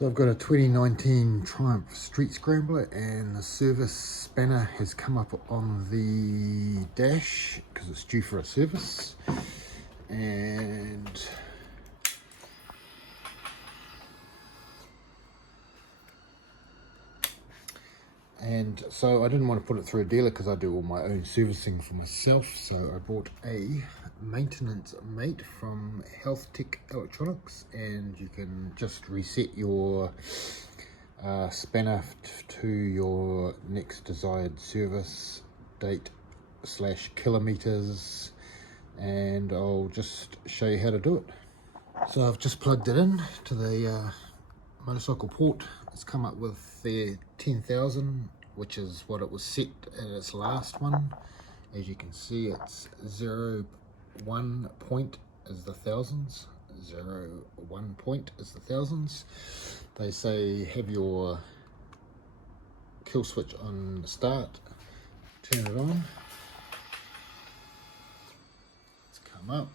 So I've got a 2019 Triumph Street Scrambler, and the service spanner has come up on the dash because it's due for a service. And so I didn't want to put it through a dealer because I do all my own servicing for myself. So I bought a maintenance mate from Healthtech electronics, and you can just reset your spanner to your next desired service date / kilometers, and I'll just show you how to do it. So I've just plugged it in to the motorcycle port. It's come up with the 10,000, which is what it was set at its last one. As you can see, it's 0.1 point is the thousands, 0.1 point is the thousands. They say have your kill switch on start, turn it on, it's come up.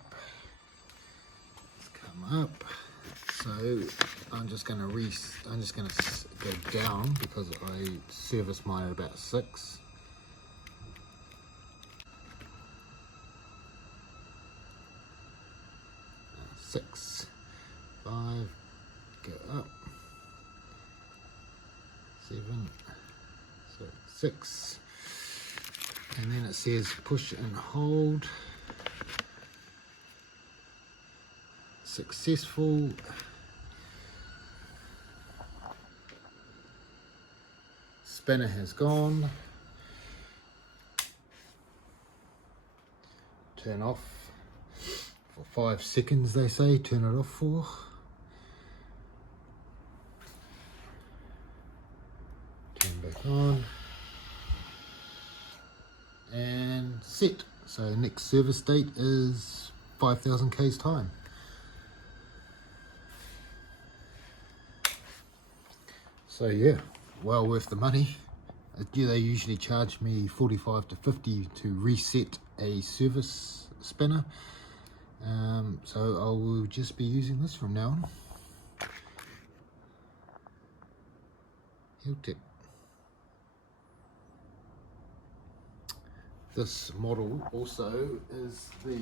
So I'm just going to go down because I serviced mine at about 6. Six, 5, go up, 7, so 6, and then it says push and hold. Successful. Spanner has gone. Turn off for 5 seconds, they say. Turn it off for. Turn back on. And set. So next service date is 5,000 k's time. So yeah, well worth the money. They usually charge me 45 to 50 to reset a service spanner. So I will just be using this from now on. Healtech. This model also is the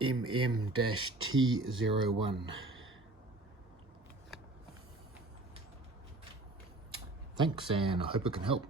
MM-T01. Thanks, and I hope it can help.